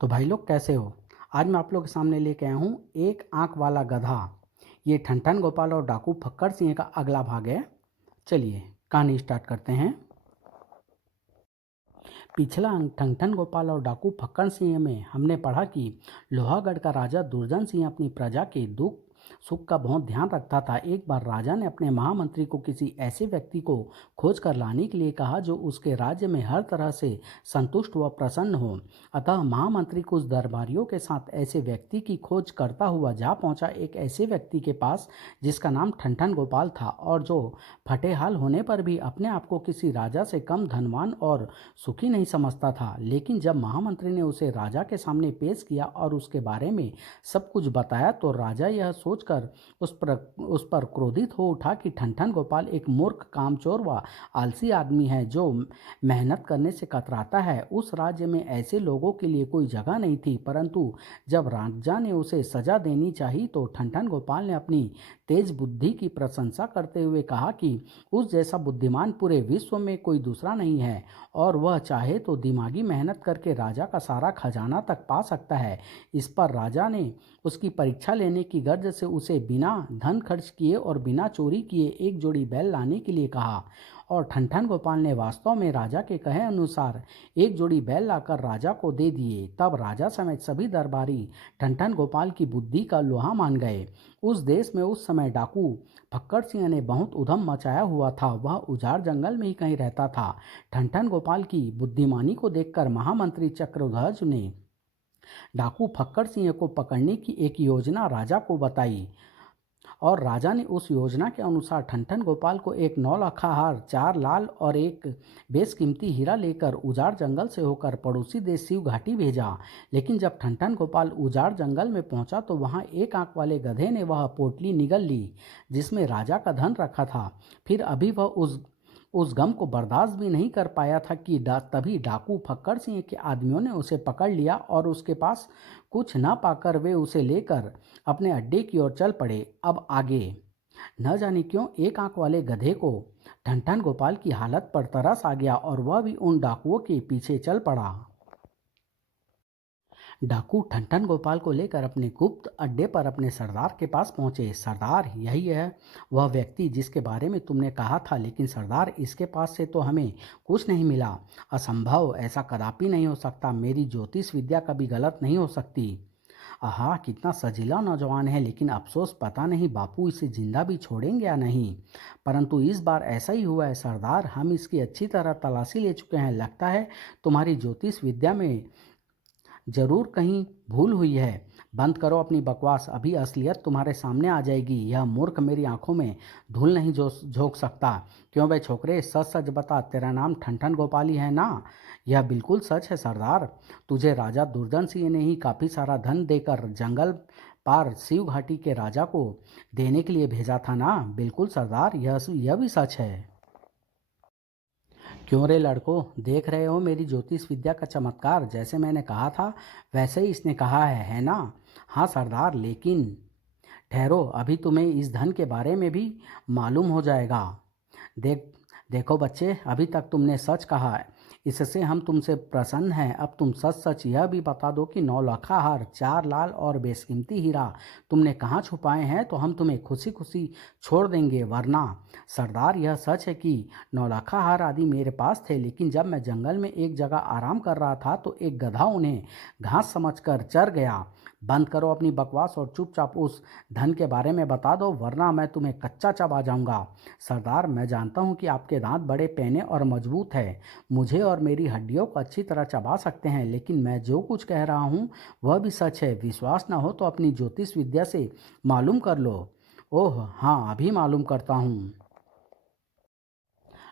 तो भाई लोग कैसे हो। आज मैं आप लोग के सामने लेके आया हूँ एक आंख वाला गधा। ये ठनठन गोपाल और डाकू फक्कड़ सिंह का अगला भाग है। चलिए कहानी स्टार्ट करते हैं। पिछला अंक ठनठन गोपाल और डाकू फक्कड़ सिंह में हमने पढ़ा कि लोहागढ़ का राजा दुर्जन सिंह अपनी प्रजा के दुख सुख का बहुत ध्यान रखता था। एक बार राजा ने अपने महामंत्री को किसी ऐसे व्यक्ति को खोज कर लाने के लिए कहा जो उसके राज्य में हर तरह से संतुष्ट व प्रसन्न हो। अतः महामंत्री कुछ दरबारियों के साथ ऐसे व्यक्ति की खोज करता हुआ जा पहुंचा एक ऐसे व्यक्ति के पास जिसका नाम ठनठन गोपाल था और जो फटेहाल होने पर भी अपने आप को किसी राजा से कम धनवान और सुखी नहीं समझता था। लेकिन जब महामंत्री ने उसे राजा के सामने पेश किया और उसके बारे में सब कुछ बताया तो राजा यह सोचकर उस पर क्रोधित हो उठा कि ठनठन गोपाल एक मूर्ख, कामचोर व आलसी आदमी है जो मेहनत करने से कतराता है। उस राज्य में ऐसे लोगों के लिए कोई जगह नहीं थी। परंतु जब राजा ने उसे सजा देनी चाहिए तो ठनठन गोपाल ने अपनी तेज बुद्धि की प्रशंसा करते हुए कहा कि उस जैसा बुद्धिमान पूरे विश्व में कोई दूसरा नहीं है और वह चाहे तो दिमागी मेहनत करके राजा का सारा खजाना तक पा सकता है। इस पर राजा ने उसकी परीक्षा लेने की गर्ज से उसे बिना धन खर्च किए और बिना चोरी किए एक जोड़ी बैल लाने के लिए कहा और ठनठन गोपाल ने वास्तव में राजा के कहे अनुसार एक जोड़ी बैल लाकर राजा को दे दिए। तब राजा समेत सभी दरबारी ठनठन गोपाल की बुद्धि का लोहा मान गए। उस देश में उस समय डाकू फक्कड़ सिंह ने बहुत उधम मचाया हुआ था। वह उजाड़ जंगल में ही कहीं रहता था। ठनठन गोपाल की बुद्धिमानी को देखकर महामंत्री चक्रध्वज ने डाकू फक्कड़ सिंह को पकड़ने की एक योजना राजा को बताई और राजा ने उस योजना के अनुसार ठनठन गोपाल को एक 9 लाखा हार, 4 लाल और एक बेशकीमती हीरा लेकर उजाड़ जंगल से होकर पड़ोसी देश शिव घाटी भेजा। लेकिन जब ठनठन गोपाल उजाड़ जंगल में पहुंचा तो वहां एक आंख वाले गधे ने वह पोटली निगल ली जिसमें राजा का धन रखा था। फिर अभी वह उस गम को बर्दाश्त भी नहीं कर पाया था कि तभी डाकू फक्कड़ सिंह के आदमियों ने उसे पकड़ लिया और उसके पास कुछ न पाकर वे उसे लेकर अपने अड्डे की ओर चल पड़े। अब आगे न जाने क्यों एक आंख वाले गधे को ठनठन गोपाल की हालत पर तरस आ गया और वह भी उन डाकुओं के पीछे चल पड़ा। डाकू ठनठन गोपाल को लेकर अपने गुप्त अड्डे पर अपने सरदार के पास पहुंचे। सरदार, यही है वह व्यक्ति जिसके बारे में तुमने कहा था। लेकिन सरदार, इसके पास से तो हमें कुछ नहीं मिला। असंभव, ऐसा कदापि नहीं हो सकता। मेरी ज्योतिष विद्या कभी गलत नहीं हो सकती। आहा, कितना सजीला नौजवान है। लेकिन अफसोस, पता नहीं बापू इसे जिंदा भी छोड़ेंगे या नहीं। परंतु इस बार ऐसा ही हुआ है सरदार। हम इसकी अच्छी तरह तलाशी ले चुके हैं। लगता है तुम्हारी ज्योतिष विद्या में जरूर कहीं भूल हुई है। बंद करो अपनी बकवास, अभी असलियत तुम्हारे सामने आ जाएगी। यह मूर्ख मेरी आंखों में धूल नहीं झोंक सकता। क्यों बे छोकरे, सच सच बता, तेरा नाम ठनठन गोपाल ही है ना? यह बिल्कुल सच है सरदार। तुझे राजा दुर्जन सिंह ने ही काफ़ी सारा धन देकर जंगल पार शिव घाटी के राजा को देने के लिए भेजा था ना? बिल्कुल सरदार, यह भी सच है। क्यों रे लड़को, देख रहे हो मेरी ज्योतिष विद्या का चमत्कार? जैसे मैंने कहा था वैसे ही इसने कहा है ना? हाँ सरदार, लेकिन ठहरो, अभी तुम्हें इस धन के बारे में भी मालूम हो जाएगा। देख देखो बच्चे, अभी तक तुमने सच कहा है, इससे हम तुमसे प्रसन्न हैं। अब तुम सच सच यह भी बता दो कि 9 लाखा हार, 4 लाल और बेशकीमती हीरा तुमने कहाँ छुपाए हैं, तो हम तुम्हें खुशी खुशी छोड़ देंगे। वरना सरदार, यह सच है कि 9 लाखा हार आदि मेरे पास थे, लेकिन जब मैं जंगल में एक जगह आराम कर रहा था तो एक गधा उन्हें घास समझकर चर गया। बंद करो अपनी बकवास और चुपचाप उस धन के बारे में बता दो, वरना मैं तुम्हें कच्चा चबा जाऊंगा। सरदार, मैं जानता हूँ कि आपके दांत बड़े पैने और मजबूत हैं, मुझे और मेरी हड्डियों को अच्छी तरह चबा सकते हैं, लेकिन मैं जो कुछ कह रहा हूँ वह भी सच है। विश्वास न हो तो अपनी ज्योतिष विद्या से मालूम कर लो। ओह हाँ, अभी मालूम करता हूँ।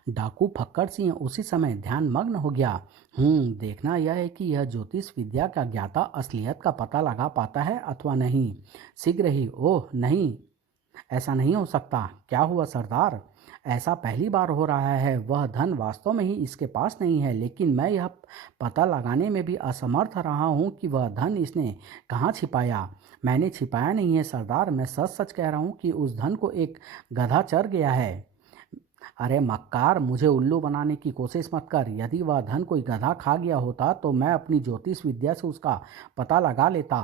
डाकू फक्कड़ सिंह उसी समय ध्यान मग्न हो गया। देखना यह है कि यह ज्योतिष विद्या का ज्ञाता असलियत का पता लगा पाता है अथवा नहीं। शीघ्र ही। ओह नहीं, ऐसा नहीं हो सकता। क्या हुआ सरदार? ऐसा पहली बार हो रहा है। वह धन वास्तव में ही इसके पास नहीं है, लेकिन मैं यह पता लगाने में भी असमर्थ रहा हूँ कि वह धन इसने कहाँ छिपाया। मैंने छिपाया नहीं है सरदार, मैं सच सच कह रहा हूँ कि उस धन को एक गधा चर गया है। अरे मक्कार, मुझे उल्लू बनाने की कोशिश मत कर। यदि वह धन कोई गधा खा गया होता तो मैं अपनी ज्योतिष विद्या से उसका पता लगा लेता।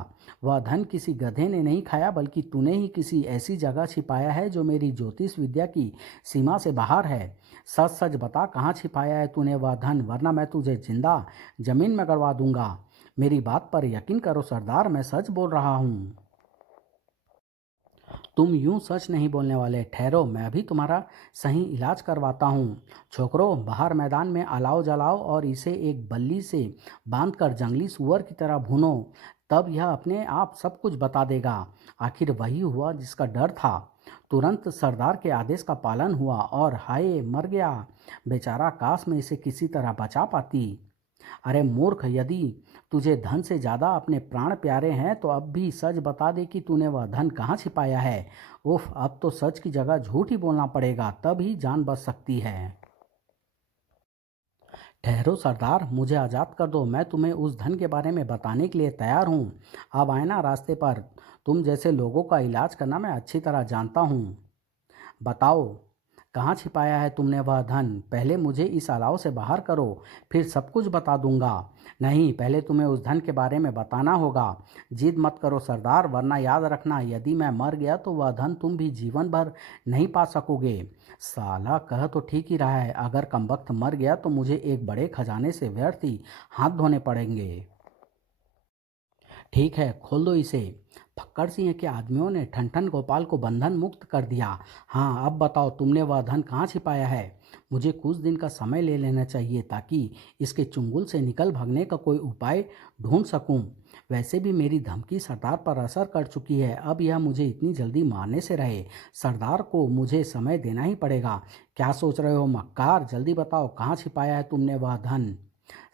वह धन किसी गधे ने नहीं खाया, बल्कि तूने ही किसी ऐसी जगह छिपाया है जो मेरी ज्योतिष विद्या की सीमा से बाहर है। सच सच बता, कहाँ छिपाया है तूने वह धन, वरना मैं तुझे जिंदा जमीन में गड़वा दूंगा। मेरी बात पर यकीन करो सरदार, मैं सच बोल रहा हूँ। तुम यूं सच नहीं बोलने वाले, ठहरो, मैं अभी तुम्हारा सही इलाज करवाता हूँ। छोकरों, बाहर मैदान में अलाव जलाओ और इसे एक बल्ली से बांधकर जंगली सुअर की तरह भूनो। तब यह अपने आप सब कुछ बता देगा। आखिर वही हुआ जिसका डर था। तुरंत सरदार के आदेश का पालन हुआ और हाय, मर गया बेचारा, काश में इसे किसी तरह बचा पाती। अरे मूर्ख, यदि तुझे धन से ज्यादा अपने प्राण प्यारे हैं तो अब भी सच बता दे कि तूने वह धन कहाँ छिपाया है। उफ, अब तो सच की जगह झूठ ही बोलना पड़ेगा, तब ही जान बच सकती है। ठहरो सरदार, मुझे आज़ाद कर दो। मैं तुम्हें उस धन के बारे में बताने के लिए तैयार हूँ। अब आए ना रास्ते पर। तुम जैसे लोगों का इलाज करना मैं अच्छी तरह जानता हूँ। बताओ, कहाँ छिपाया है तुमने वह धन? पहले मुझे इस अलाव से बाहर करो, फिर सब कुछ बता दूंगा। नहीं, पहले तुम्हें उस धन के बारे में बताना होगा। जिद मत करो सरदार, वरना याद रखना, यदि मैं मर गया तो वह धन तुम भी जीवन भर नहीं पा सकोगे। साला कह तो ठीक ही रहा है, अगर कमबख्त मर गया तो मुझे एक बड़े खजाने से व्यर्थ ही हाथ धोने पड़ेंगे। ठीक है, खोल दो इसे। फक्कड़ सिंह के आदमियों ने ठनठन गोपाल को बंधन मुक्त कर दिया। हाँ, अब बताओ तुमने वह धन कहाँ छिपाया है? मुझे कुछ दिन का समय ले लेना चाहिए ताकि इसके चुंगल से निकल भागने का कोई उपाय ढूंढ सकूं। वैसे भी मेरी धमकी सरदार पर असर कर चुकी है, अब यह मुझे इतनी जल्दी मारने से रहे। सरदार को मुझे समय देना ही पड़ेगा। क्या सोच रहे हो मक्कार? जल्दी बताओ, कहाँ छिपाया है तुमने वह धन?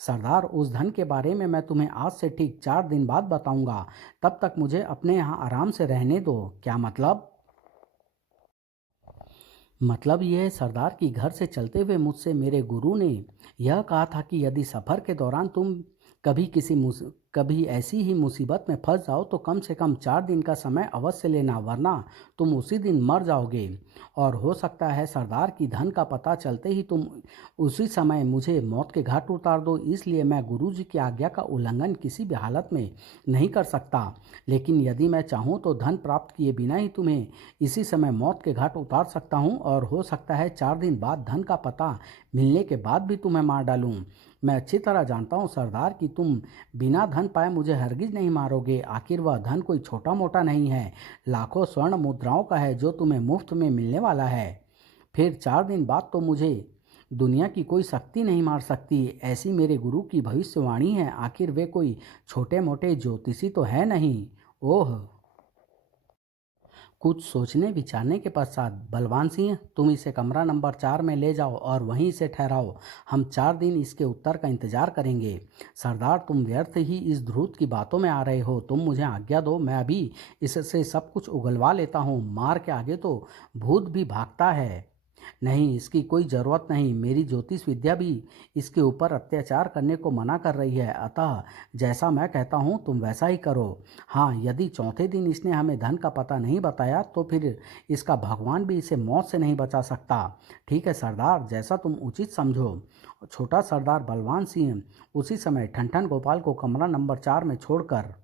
सरदार, उस धन के बारे में मैं तुम्हें आज से ठीक 4 दिन बाद बताऊंगा। तब तक मुझे अपने यहाँ आराम से रहने दो। क्या मतलब? मतलब यह है सरदार की घर से चलते हुए मुझसे मेरे गुरु ने यह कहा था कि यदि सफ़र के दौरान तुम कभी कभी ऐसी ही मुसीबत में फंस जाओ तो कम से कम 4 दिन का समय अवश्य लेना, वरना तुम उसी दिन मर जाओगे। और हो सकता है सरदार की धन का पता चलते ही तुम उसी समय मुझे मौत के घाट उतार दो। इसलिए मैं गुरु जी की आज्ञा का उल्लंघन किसी भी हालत में नहीं कर सकता। लेकिन यदि मैं चाहूँ तो धन प्राप्त किए बिना ही तुम्हें इसी समय मौत के घाट उतार सकता हूँ, और हो सकता है 4 दिन बाद धन का पता मिलने के बाद भी तुम्हें मार डालूं। मैं अच्छी तरह जानता हूँ सरदार कि तुम बिना धन पाए मुझे हरगिज नहीं मारोगे। आखिर वह धन कोई छोटा मोटा नहीं है, लाखों स्वर्ण मुद्राओं का है जो तुम्हें मुफ्त में मिलने वाला है। फिर 4 दिन बाद तो मुझे दुनिया की कोई शक्ति नहीं मार सकती, ऐसी मेरे गुरु की भविष्यवाणी है। आखिर वे कोई छोटे मोटे ज्योतिषी तो है नहीं। ओह! कुछ सोचने विचारने के पश्चात, बलवान सिंह, तुम इसे कमरा नंबर 4 में ले जाओ और वहीं इसे ठहराओ। हम 4 दिन इसके उत्तर का इंतजार करेंगे। सरदार, तुम व्यर्थ ही इस ध्रुत की बातों में आ रहे हो। तुम मुझे आज्ञा दो, मैं अभी इससे सब कुछ उगलवा लेता हूँ। मार के आगे तो भूत भी भागता है। नहीं, इसकी कोई ज़रूरत नहीं। मेरी ज्योतिष विद्या भी इसके ऊपर अत्याचार करने को मना कर रही है। अतः जैसा मैं कहता हूँ तुम वैसा ही करो। हाँ, यदि चौथे दिन इसने हमें धन का पता नहीं बताया तो फिर इसका भगवान भी इसे मौत से नहीं बचा सकता। ठीक है सरदार, जैसा तुम उचित समझो। छोटा सरदार बलवान सिंह उसी समय ठनठन गोपाल को कमरा नंबर 4 में छोड़कर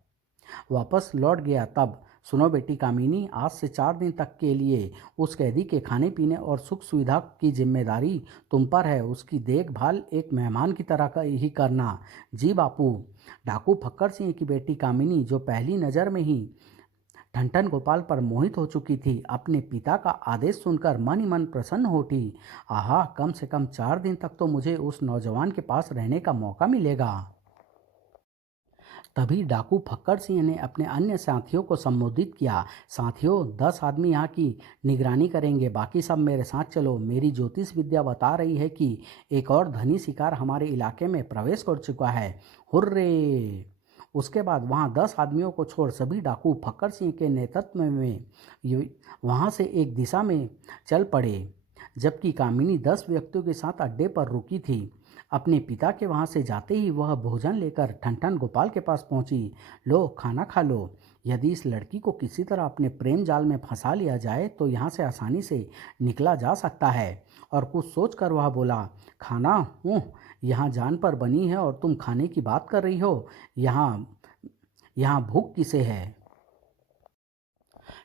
वापस लौट गया। तब, सुनो बेटी कामिनी, आज से 4 दिन तक के लिए उस कैदी के खाने पीने और सुख सुविधा की जिम्मेदारी तुम पर है। उसकी देखभाल एक मेहमान की तरह ही करना। जी बापू। डाकू फक्कड़ सिंह की बेटी कामिनी, जो पहली नज़र में ही ठनठन गोपाल पर मोहित हो चुकी थी, अपने पिता का आदेश सुनकर मन ही मन प्रसन्न हो उठी। आहा, कम से कम 4 दिन तक तो मुझे उस नौजवान के पास रहने का मौका मिलेगा। तभी डाकू फक्कड़ सिंह ने अपने अन्य साथियों को संबोधित किया। साथियों, 10 आदमी यहाँ की निगरानी करेंगे, बाकी सब मेरे साथ चलो। मेरी ज्योतिष विद्या बता रही है कि एक और धनी शिकार हमारे इलाके में प्रवेश कर चुका है। हुर्रे! उसके बाद वहाँ 10 आदमियों को छोड़ सभी डाकू फक्कड़ सिंह के नेतृत्व में वहाँ से एक दिशा में चल पड़े, जबकि कामिनी 10 व्यक्तियों के साथ अड्डे पर रुकी थी। अपने पिता के वहाँ से जाते ही वह भोजन लेकर ठनठन गोपाल के पास पहुंची। लो खाना खा लो। यदि इस लड़की को किसी तरह अपने प्रेम जाल में फंसा लिया जाए तो यहाँ से आसानी से निकला जा सकता है। और कुछ सोच कर वह बोला, खाना? यहाँ जान पर बनी है और तुम खाने की बात कर रही हो। यहाँ यहाँ भूख किसे है?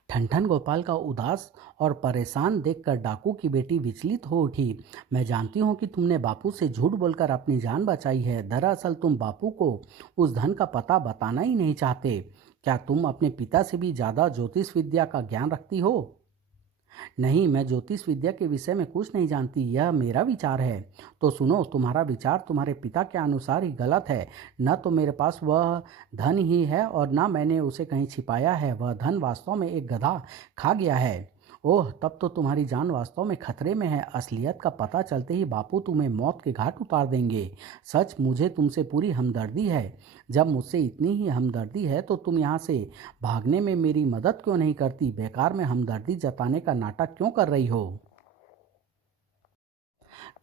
ठनठन गोपाल का उदास और परेशान देखकर डाकू की बेटी विचलित हो उठी। मैं जानती हूँ कि तुमने बापू से झूठ बोलकर अपनी जान बचाई है। दरअसल तुम बापू को उस धन का पता बताना ही नहीं चाहते। क्या तुम अपने पिता से भी ज़्यादा ज्योतिष विद्या का ज्ञान रखती हो? नहीं, मैं ज्योतिष विद्या के विषय में कुछ नहीं जानती, यह मेरा विचार है। तो सुनो, तुम्हारा विचार तुम्हारे पिता के अनुसार ही गलत है। न तो मेरे पास वह धन ही है और न मैंने उसे कहीं छिपाया है। वह धन वास्तव में एक गधा खा गया है। ओह, तब तो तुम्हारी जान वास्तव में खतरे में है। असलियत का पता चलते ही बापू तुम्हें मौत के घाट उतार देंगे। सच, मुझे तुमसे पूरी हमदर्दी है। जब मुझसे इतनी ही हमदर्दी है तो तुम यहाँ से भागने में मेरी मदद क्यों नहीं करती? बेकार में हमदर्दी जताने का नाटक क्यों कर रही हो?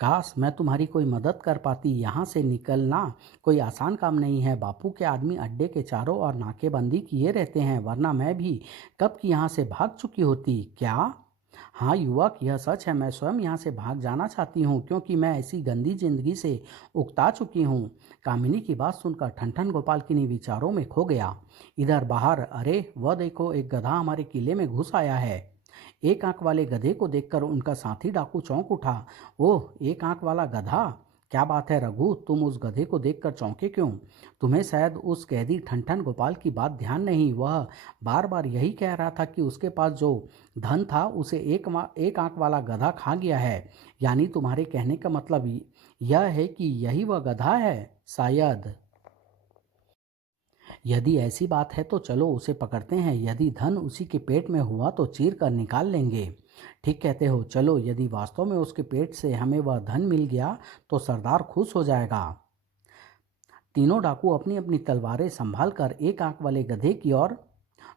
काश मैं तुम्हारी कोई मदद कर पाती। यहाँ से निकलना कोई आसान काम नहीं है। बापू के आदमी अड्डे के चारों ओर नाकेबंदी किए रहते हैं, वरना मैं भी कब की यहाँ से भाग चुकी होती। क्या? हाँ युवक, यह सच है। मैं स्वयं यहाँ से भाग जाना चाहती हूँ, क्योंकि मैं ऐसी गंदी जिंदगी से उकता चुकी हूँ। कामिनी की बात सुनकर ठनठन गोपाल किन्हीं विचारों में खो गया। इधर बाहर, अरे वह देखो, एक गधा हमारे किले में घुस आया है। एक आंख वाले गधे को देखकर उनका साथी डाकू चौंक उठा। ओह, एक आंख वाला गधा? क्या बात है रघु, तुम उस गधे को देखकर चौंके क्यों? तुम्हें शायद उस कैदी ठनठन गोपाल की बात ध्यान नहीं। वह बार बार यही कह रहा था कि उसके पास जो धन था उसे एक आंख वाला गधा खा गया है। यानी तुम्हारे कहने का मतलब यह है कि यही वह गधा है? शायद। यदि ऐसी बात है तो चलो उसे पकड़ते हैं। यदि धन उसी के पेट में हुआ तो चीर कर निकाल लेंगे। ठीक कहते हो, चलो। यदि वास्तव में उसके पेट से हमें वह धन मिल गया तो सरदार खुश हो जाएगा। तीनों डाकू अपनी अपनी तलवारें संभाल कर एक आंख वाले गधे की ओर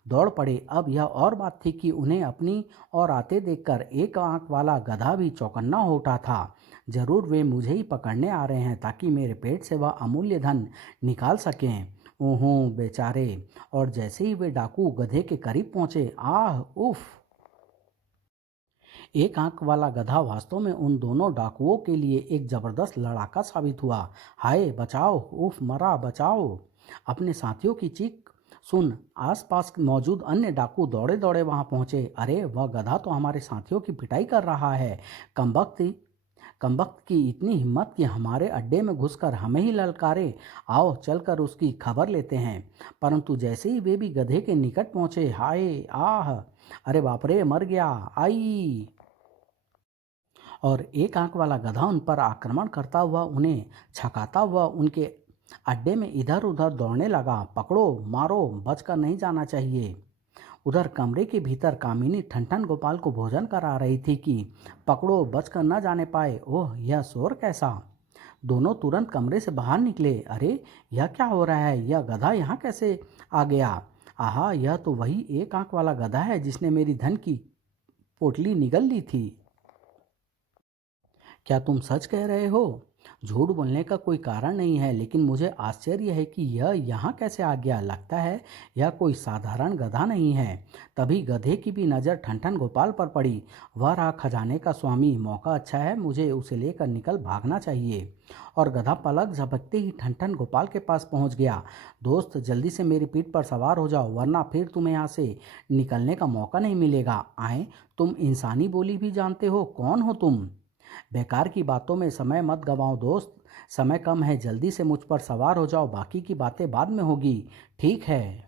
दौड़ पड़े। अब यह और बात थी कि उन्हें अपनी ओर आते देखकर एक आंख वाला गधा भी चौकन्ना हो उठा था। जरूर वे मुझे ही पकड़ने आ रहे हैं ताकि मेरे पेट से वह अमूल्य धन निकाल सकें। ओहो बेचारे। और जैसे ही वे डाकू गधे के करीब पहुंचे, आह उफ! एक आंख वाला गधा वास्तव में उन दोनों डाकुओं के लिए एक जबरदस्त लड़ाका साबित हुआ। हाय बचाओ! उफ मरा, बचाओ! अपने साथियों की चीख सुन आसपास मौजूद अन्य डाकू दौड़े दौड़े वहां पहुंचे। अरे वह गधा तो हमारे साथियों की पिटाई कर रहा है। कमबख्त कमबख्त की इतनी हिम्मत कि हमारे अड्डे में घुसकर हमें ही ललकारे। आओ चलकर उसकी खबर लेते हैं। परंतु जैसे ही वे भी गधे के निकट पहुंचे, हाय आह! अरे बाप रे, मर गया! आई! और एक आंख वाला गधा उन पर आक्रमण करता हुआ, उन्हें छकाता हुआ उनके अड्डे में इधर उधर दौड़ने लगा। पकड़ो, मारो, बचकर नहीं जाना चाहिए। उधर कमरे के भीतर कामिनी ठनठन गोपाल को भोजन करा रही थी कि पकड़ो, बचकर न जाने पाए। ओह, यह शोर कैसा? दोनों तुरंत कमरे से बाहर निकले। अरे यह क्या हो रहा है? यह गधा यहाँ कैसे आ गया? आहा, यह तो वही एक आंख वाला गधा है जिसने मेरी धन की पोटली निगल ली थी। क्या तुम सच कह रहे हो? झूठ बोलने का कोई कारण नहीं है, लेकिन मुझे आश्चर्य है कि यह यहाँ कैसे आ गया। लगता है यह कोई साधारण गधा नहीं है। तभी गधे की भी नज़र ठनठन गोपाल पर पड़ी। वह रहा खजाने का स्वामी। मौका अच्छा है, मुझे उसे लेकर निकल भागना चाहिए। और गधा पलक झपकते ही ठनठन गोपाल के पास पहुंच गया। दोस्त, जल्दी से मेरी पीठ पर सवार हो जाओ, वरना फिर तुम्हें यहाँ से निकलने का मौका नहीं मिलेगा। आए, तुम इंसानी बोली भी जानते हो? कौन हो तुम? बेकार की बातों में समय मत गवाओ दोस्त। समय कम है, जल्दी से मुझ पर सवार हो जाओ, बाकी की बातें बाद में होगी। ठीक है?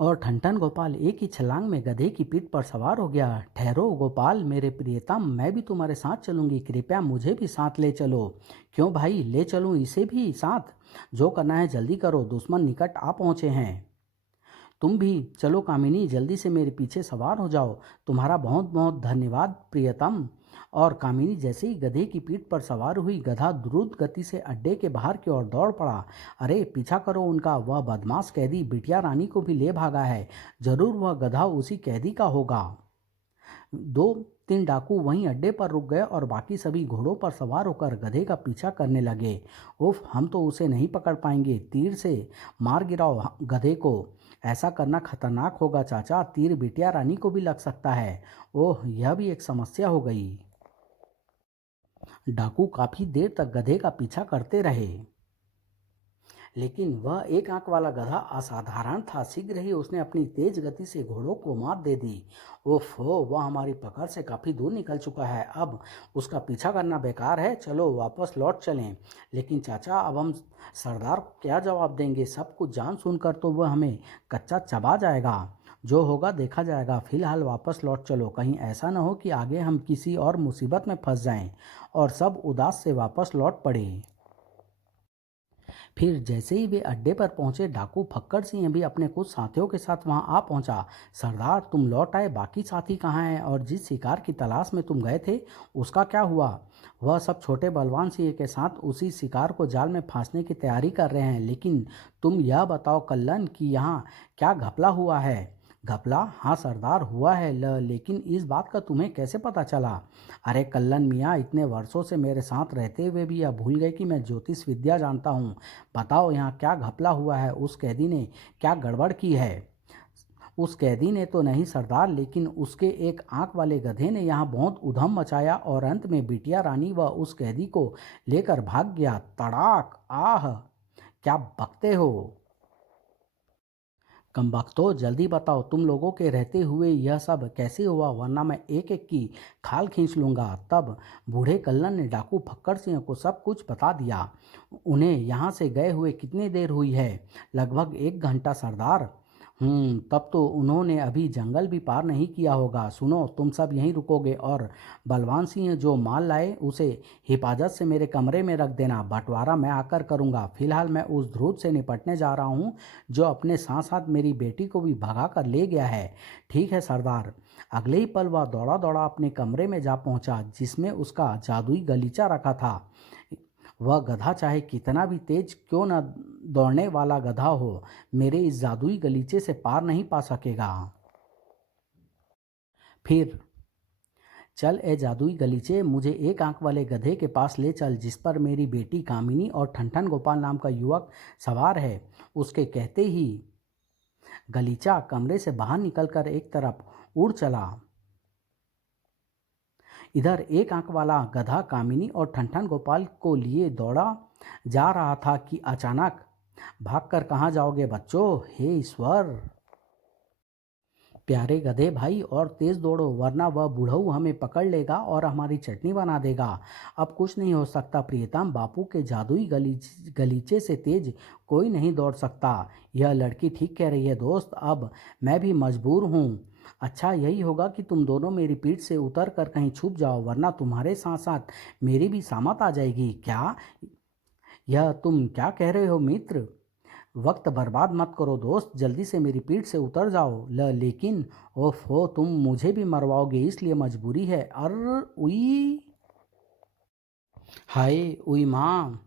और ठनठन गोपाल एक ही छलांग में गधे की पीठ पर सवार हो गया। ठहरो गोपाल मेरे प्रियतम, मैं भी तुम्हारे साथ चलूंगी। कृपया मुझे भी साथ ले चलो। क्यों भाई, ले चलूं इसे भी साथ? जो करना है जल्दी करो, दुश्मन निकट आ पहुंचे हैं। तुम भी चलो कामिनी, जल्दी से मेरे पीछे सवार हो जाओ। तुम्हारा बहुत बहुत धन्यवाद प्रियतम। और कामिनी जैसे ही गधे की पीठ पर सवार हुई, गधा द्रुत गति से अड्डे के बाहर की ओर दौड़ पड़ा। अरे पीछा करो उनका, वह बदमाश कैदी बिटिया रानी को भी ले भागा है। जरूर वह गधा उसी कैदी का होगा। दो तीन डाकू वहीं अड्डे पर रुक गए और बाकी सभी घोड़ों पर सवार होकर गधे का पीछा करने लगे। उफ, हम तो उसे नहीं पकड़ पाएंगे, तीर से मार गिराओ गधे को। ऐसा करना खतरनाक होगा चाचा, तीर बिटिया रानी को भी लग सकता है। ओह, यह भी एक समस्या हो गई। डाकू काफी देर तक गधे का पीछा करते रहे, लेकिन वह एक आंख वाला गधा असाधारण था। शीघ्र ही उसने अपनी तेज गति से घोड़ों को मात दे दी। ओफो, वह हमारी पकड़ से काफ़ी दूर निकल चुका है, अब उसका पीछा करना बेकार है, चलो वापस लौट चलें। लेकिन चाचा, अब हम सरदार को क्या जवाब देंगे? सब कुछ जान सुनकर तो वह हमें कच्चा चबा जाएगा। जो होगा देखा जाएगा, फिलहाल वापस लौट चलो, कहीं ऐसा ना हो कि आगे हम किसी और मुसीबत में फंस जाएं। और सब उदास से वापस लौट पड़े। फिर जैसे ही वे अड्डे पर पहुंचे, डाकू फक्कड़ सिंह भी अपने कुछ साथियों के साथ वहां आ पहुंचा। सरदार, तुम लौट आए, बाकी साथी कहाँ हैं? और जिस शिकार की तलाश में तुम गए थे उसका क्या हुआ? वह सब छोटे बलवान सिंह के साथ उसी शिकार को जाल में फांसने की तैयारी कर रहे हैं। लेकिन तुम यह बताओ कल्लन कि यहाँ क्या घपला हुआ है? घपला? हाँ सरदार, हुआ है, लेकिन इस बात का तुम्हें कैसे पता चला? अरे कल्लन मियाँ, इतने वर्षों से मेरे साथ रहते हुए भी यह भूल गए कि मैं ज्योतिष विद्या जानता हूँ। बताओ यहाँ क्या घपला हुआ है? उस कैदी ने क्या गड़बड़ की है? उस कैदी ने तो नहीं सरदार, लेकिन उसके एक आंख वाले गधे ने यहाँ बहुत उधम मचाया और अंत में बिटिया रानी व उस कैदी को लेकर भाग गया। तड़ाक! आह, क्या बकते हो कमबख्तो, जल्दी बताओ, तुम लोगों के रहते हुए यह सब कैसे हुआ, वरना मैं एक एक की खाल खींच लूँगा। तब बूढ़े कल्लन ने डाकू फक्कड़ सिंह को सब कुछ बता दिया। उन्हें यहाँ से गए हुए कितनी देर हुई है? लगभग 1 घंटा सरदार। तब तो उन्होंने अभी जंगल भी पार नहीं किया होगा। सुनो, तुम सब यहीं रुकोगे और बलवान सिंह जो माल लाए उसे हिफाजत से मेरे कमरे में रख देना। बंटवारा मैं आकर करूँगा। फिलहाल मैं उस ध्रुव से निपटने जा रहा हूँ जो अपने साथ साथ मेरी बेटी को भी भगा कर ले गया है। ठीक है सरदार। अगले ही पल वह दौड़ा दौड़ा अपने कमरे में जा पहुँचा, जिसमें उसका जादुई गलीचा रखा था। वह गधा चाहे कितना भी तेज क्यों न दौड़ने वाला गधा हो, मेरे इस जादुई गलीचे से पार नहीं पा सकेगा। फिर चल ए जादुई गलीचे, मुझे एक आंख वाले गधे के पास ले चल, जिस पर मेरी बेटी कामिनी और ठनठन गोपाल नाम का युवक सवार है। उसके कहते ही गलीचा कमरे से बाहर निकलकर एक तरफ उड़ चला। इधर एक आंख वाला गधा कामिनी और ठनठन गोपाल को लिए दौड़ा जा रहा था कि अचानक, भागकर कहाँ जाओगे बच्चों? हे ईश्वर! प्यारे गधे भाई, और तेज दौड़ो, वरना वह बुढ़ऊ हमें पकड़ लेगा और हमारी चटनी बना देगा। अब कुछ नहीं हो सकता प्रियतम, बापू के जादुई गलीचे से तेज कोई नहीं दौड़ सकता। यह लड़की ठीक कह रही है दोस्त, अब मैं भी मजबूर हूँ। अच्छा यही होगा कि तुम दोनों मेरी पीठ से उतर कर कहीं छुप जाओ, वरना तुम्हारे साथ साथ मेरी भी सामत आ जाएगी। क्या यह तुम क्या कह रहे हो मित्र? वक्त बर्बाद मत करो दोस्त, जल्दी से मेरी पीठ से उतर जाओ। लेकिन ओफो, तुम मुझे भी मरवाओगे, इसलिए मजबूरी है। अर उई, हाय उई माँ!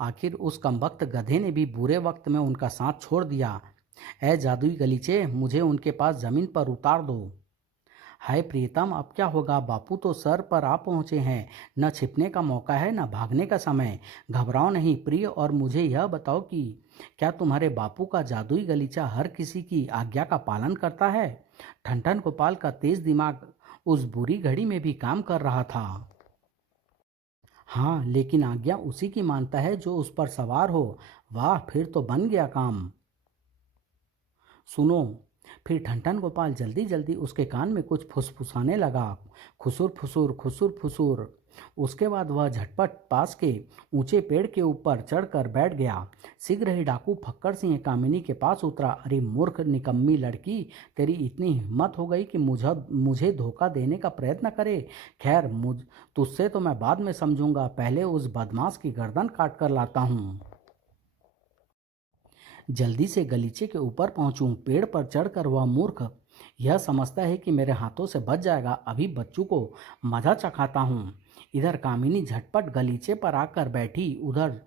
आखिर उस कमबख्त गधे ने भी बुरे वक्त में उनका साथ छोड़ दिया। ए जादुई गलीचे, मुझे उनके पास जमीन पर उतार दो। हाय प्रियतम, अब क्या होगा? बापू तो सर पर आ पहुँचे हैं, न छिपने का मौका है न भागने का समय। घबराओ नहीं प्रिय, और मुझे यह बताओ कि क्या तुम्हारे बापू का जादुई गलीचा हर किसी की आज्ञा का पालन करता है? ठनठन गोपाल का तेज दिमाग उस बुरी घड़ी में भी काम कर रहा था। हाँ, लेकिन आज्ञा उसी की मानता है जो उस पर सवार हो। वाह, फिर तो बन गया काम। सुनो। फिर ठनठन गोपाल जल्दी जल्दी उसके कान में कुछ फुसफुसाने लगा। खुसुर फुसुर, खुसुर फुसुर। उसके बाद वह झटपट पास के ऊंचे पेड़ के ऊपर चढ़कर बैठ गया। शीघ्र ही डाकू फक्कड़ सिंह कामिनी के पास उतरा। अरे मूर्ख निकम्मी लड़की, तेरी इतनी हिम्मत हो गई कि मुझे धोखा देने का प्रयत्न करे। खैर, तुझसे तो मैं बाद में समझूंगा, पहले उस बदमाश की गर्दन काट कर लाता हूँ। जल्दी से गलीचे के ऊपर पहुंचूं। पेड़ पर चढ़कर वह मूर्ख यह समझता है कि मेरे हाथों से बच जाएगा। अभी बच्चों को मजा चखाता हूँ। इधर कामिनी झटपट गलीचे पर आकर बैठी। उधर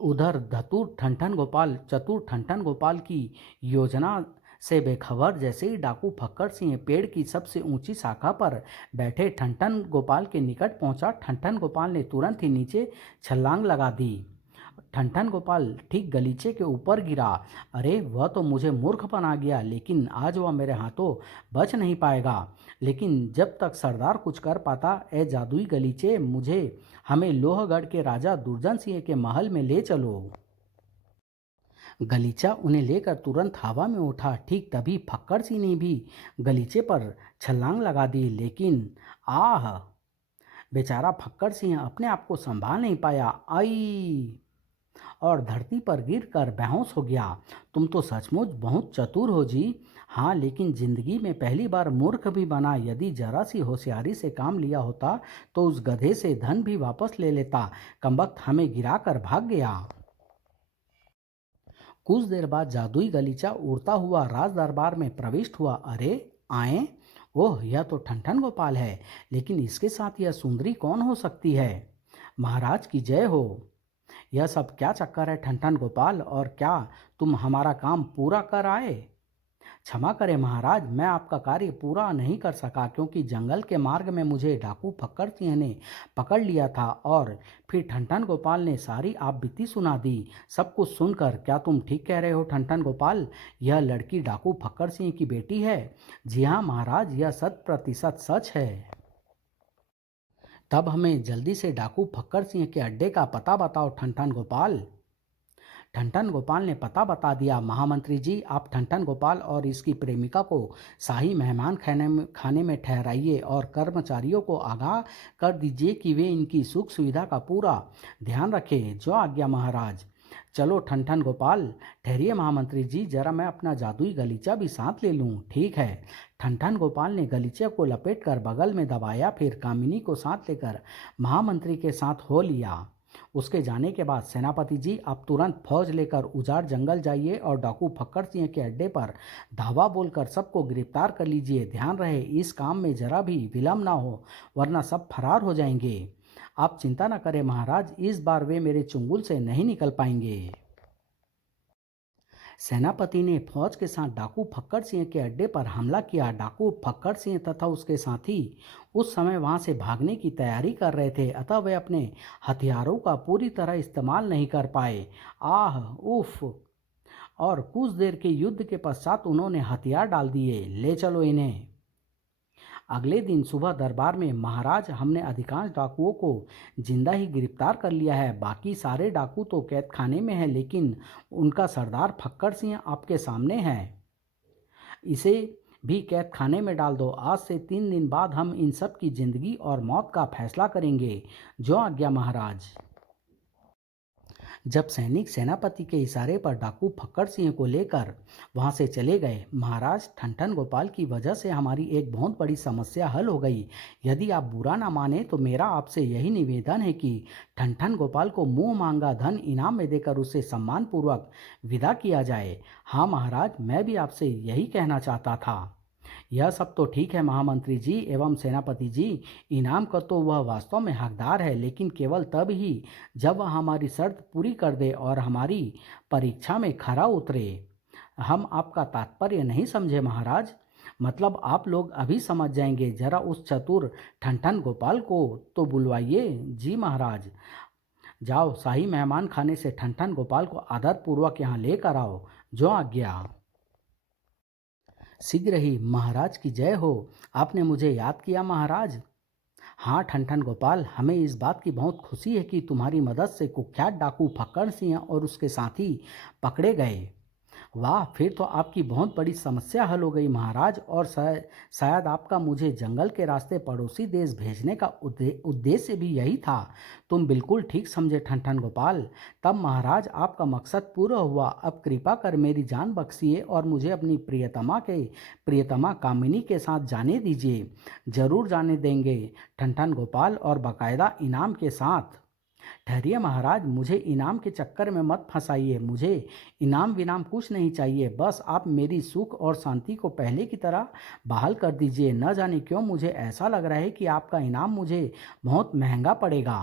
उधर चतुर ठनठन गोपाल की योजना से बेखबर जैसे ही डाकू फक्कड़ सिंह पेड़ की सबसे ऊंची शाखा पर बैठे ठनठन गोपाल के निकट पहुंचा, ठनठन गोपाल ने तुरंत ही नीचे छलांग लगा दी। ठनठन गोपाल ठीक गलीचे के ऊपर गिरा। अरे वह तो मुझे मूर्ख बना गया, लेकिन आज वह मेरे हाथों बच नहीं पाएगा। लेकिन जब तक सरदार कुछ कर पाता, ए जादुई गलीचे, मुझे हमें लोहगढ़ के राजा दुर्जन सिंह के महल में ले चलो। गलीचा उन्हें लेकर तुरंत हवा में उठा। ठीक तभी फक्कड़ सिंह ने भी गलीचे पर छलांग लगा दी, लेकिन आह, बेचारा फक्कड़ सिंह अपने आप को संभाल नहीं पाया। आई, और धरती पर गिरकर बेहोश हो गया। तुम तो सचमुच बहुत चतुर हो जी। हाँ, लेकिन जिंदगी में पहली बार मूर्ख भी बना। यदि जरा सी होशियारी से काम लिया होता तो उस गधे से धन भी वापस ले लेता। कमबख्त हमें गिराकर भाग गया। कुछ देर बाद जादुई गलीचा उड़ता हुआ राज दरबार में प्रविष्ट हुआ। अरे आए, ओह, यह तो ठनठन गोपाल है, लेकिन इसके साथ यह सुंदरी कौन हो सकती है? महाराज की जय हो। यह सब क्या चक्कर है ठनठन गोपाल, और क्या तुम हमारा काम पूरा कर आए? क्षमा करें महाराज, मैं आपका कार्य पूरा नहीं कर सका, क्योंकि जंगल के मार्ग में मुझे डाकू फक्कड़ सिंह ने पकड़ लिया था। और फिर ठनठन गोपाल ने सारी आप बीती सुना दी। सब कुछ सुनकर क्या तुम ठीक कह रहे हो ठनठन गोपाल? यह लड़की डाकू फक्कड़ सिंह की बेटी है? जी हाँ महाराज, यह 100% सच है। तब हमें जल्दी से डाकू फक्कड़ सिंह के अड्डे का पता बताओ ठनठन गोपाल। ठनठन गोपाल ने पता बता दिया। महामंत्री जी, आप ठनठन गोपाल और इसकी प्रेमिका को शाही मेहमान खाने में ठहराइए और कर्मचारियों को आगाह कर दीजिए कि वे इनकी सुख सुविधा का पूरा ध्यान रखें। जो आज्ञा महाराज। चलो ठनठन गोपाल। ठहरिए महामंत्री जी, जरा मैं अपना जादुई गलीचा भी साथ ले लूं। ठीक है। ठनठन गोपाल ने गलीचे को लपेटकर बगल में दबाया, फिर कामिनी को साथ लेकर महामंत्री के साथ हो लिया। उसके जाने के बाद, सेनापति जी, आप तुरंत फौज लेकर उजाड़ जंगल जाइए और डाकू फक्कड़ सिंह के अड्डे पर धावा बोलकर सबको गिरफ्तार कर लीजिए। ध्यान रहे इस काम में जरा भी विलम्ब ना हो, वरना सब फरार हो जाएंगे। आप चिंता न करें महाराज, इस बार वे मेरे चुंगल से नहीं निकल पाएंगे। सेनापति ने फौज के साथ डाकू फक्कड़ सिंह के अड्डे पर हमला किया। डाकू फक्कड़ सिंह तथा उसके साथी उस समय वहां से भागने की तैयारी कर रहे थे, अतः वे अपने हथियारों का पूरी तरह इस्तेमाल नहीं कर पाए। आह, उफ। और कुछ देर के युद्ध के पश्चात उन्होंने हथियार डाल दिए। ले चलो इन्हें। अगले दिन सुबह दरबार में, महाराज, हमने अधिकांश डाकुओं को जिंदा ही गिरफ्तार कर लिया है। बाकी सारे डाकू तो कैद खाने में हैं, लेकिन उनका सरदार फक्कड़ सिंह आपके सामने है। इसे भी कैद खाने में डाल दो। आज से 3 दिन बाद हम इन सब की जिंदगी और मौत का फैसला करेंगे। जो आज्ञा महाराज। जब सैनिक सेनापति के इशारे पर डाकू फक्कड़ सिंह को लेकर वहां से चले गए, महाराज, ठनठन गोपाल की वजह से हमारी एक बहुत बड़ी समस्या हल हो गई। यदि आप बुरा ना माने तो मेरा आपसे यही निवेदन है कि ठनठन गोपाल को मुंह मांगा धन इनाम में देकर उसे सम्मानपूर्वक विदा किया जाए। हाँ महाराज, मैं भी आपसे यही कहना चाहता था। यह सब तो ठीक है महामंत्री जी एवं सेनापति जी। इनाम का तो वह वास्तव में हकदार है, लेकिन केवल तब ही जब वह हमारी शर्त पूरी कर दे और हमारी परीक्षा में खरा उतरे। हम आपका तात्पर्य नहीं समझे महाराज। मतलब आप लोग अभी समझ जाएंगे। जरा उस चतुर ठनठन गोपाल को तो बुलवाइए। जी महाराज। जाओ, शाही मेहमान खाने से ठनठन गोपाल को आदरपूर्वक यहाँ लेकर आओ। जो आज्ञा। शीघ्र ही। महाराज की जय हो। आपने मुझे याद किया महाराज। हाँ ठनठन गोपाल, हमें इस बात की बहुत खुशी है कि तुम्हारी मदद से कुख्यात डाकू फक्कड़ सिंह और उसके साथी पकड़े गए। वाह, फिर तो आपकी बहुत बड़ी समस्या हल हो गई महाराज। और शायद आपका मुझे जंगल के रास्ते पड़ोसी देश भेजने का उद्देश्य भी यही था। तुम बिल्कुल ठीक समझे ठनठन गोपाल। तब महाराज, आपका मकसद पूरा हुआ। अब कृपा कर मेरी जान बख्शिए और मुझे अपनी प्रियतमा कामिनी के साथ जाने दीजिए। जरूर जाने देंगे ठनठन गोपाल, और बाकायदा इनाम के साथ। ठहरिए महाराज, मुझे इनाम के चक्कर में मत फंसाइए। मुझे इनाम विनाम कुछ नहीं चाहिए। बस आप मेरी सुख और शांति को पहले की तरह बहाल कर दीजिए। न जाने क्यों मुझे ऐसा लग रहा है कि आपका इनाम मुझे बहुत महंगा पड़ेगा।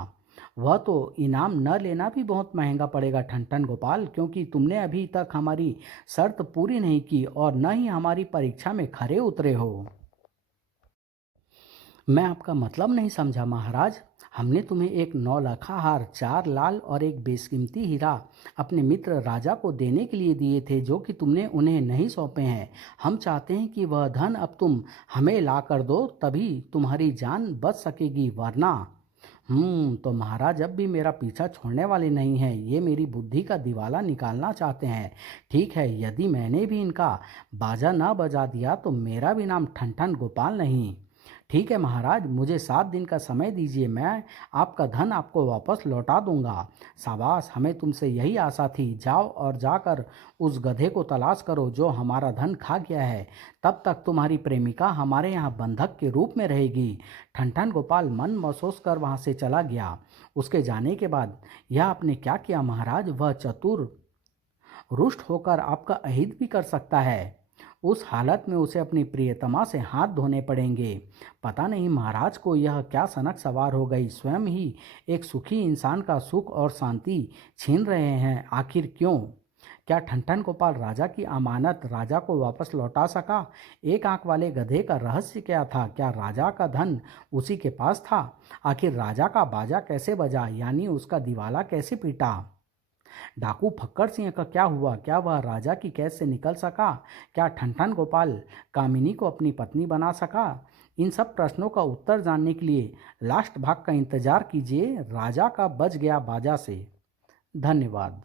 वह तो इनाम न लेना भी बहुत महंगा पड़ेगा ठन-ठन गोपाल, क्योंकि तुमने अभी तक हमारी शर्त पूरी नहीं की और न ही हमारी परीक्षा में खरे उतरे हो। मैं आपका मतलब नहीं समझा महाराज। हमने तुम्हें एक नौलखा हार, 4 लाल और एक बेशकीमती हीरा अपने मित्र राजा को देने के लिए दिए थे, जो कि तुमने उन्हें नहीं सौंपे हैं। हम चाहते हैं कि वह धन अब तुम हमें ला कर दो, तभी तुम्हारी जान बच सकेगी, वरना तो महाराज अब भी मेरा पीछा छोड़ने वाले नहीं हैं। ये मेरी बुद्धि का दिवाला निकालना चाहते हैं। ठीक है, यदि मैंने भी इनका बाजा ना बजा दिया तो मेरा भी नाम ठन-ठन गोपाल नहीं। ठीक है महाराज, मुझे 7 दिन का समय दीजिए, मैं आपका धन आपको वापस लौटा दूंगा। शाबाश, हमें तुमसे यही आशा थी। जाओ और जाकर उस गधे को तलाश करो जो हमारा धन खा गया है। तब तक तुम्हारी प्रेमिका हमारे यहाँ बंधक के रूप में रहेगी। ठन-ठन गोपाल मन महसूस कर वहाँ से चला गया। उसके जाने के बाद यह आपने क्या किया महाराज? वह चतुर रुष्ट होकर आपका अहित भी कर सकता है। उस हालत में उसे अपनी प्रियतमा से हाथ धोने पड़ेंगे। पता नहीं महाराज को यह क्या सनक सवार हो गई, स्वयं ही एक सुखी इंसान का सुख और शांति छीन रहे हैं। आखिर क्यों? क्या ठन-ठन गोपाल राजा की अमानत राजा को वापस लौटा सका? एक आंख वाले गधे का रहस्य क्या था? क्या राजा का धन उसी के पास था? आखिर राजा का बाजा कैसे बजा, यानी उसका दिवाला कैसे पीटा? डाकू फक्कड़ सिंह का क्या हुआ? क्या वह राजा की कैद से निकल सका? क्या ठन-ठन गोपाल कामिनी को अपनी पत्नी बना सका? इन सब प्रश्नों का उत्तर जानने के लिए लास्ट भाग का इंतजार कीजिए, राजा का बज गया बाजा से। धन्यवाद।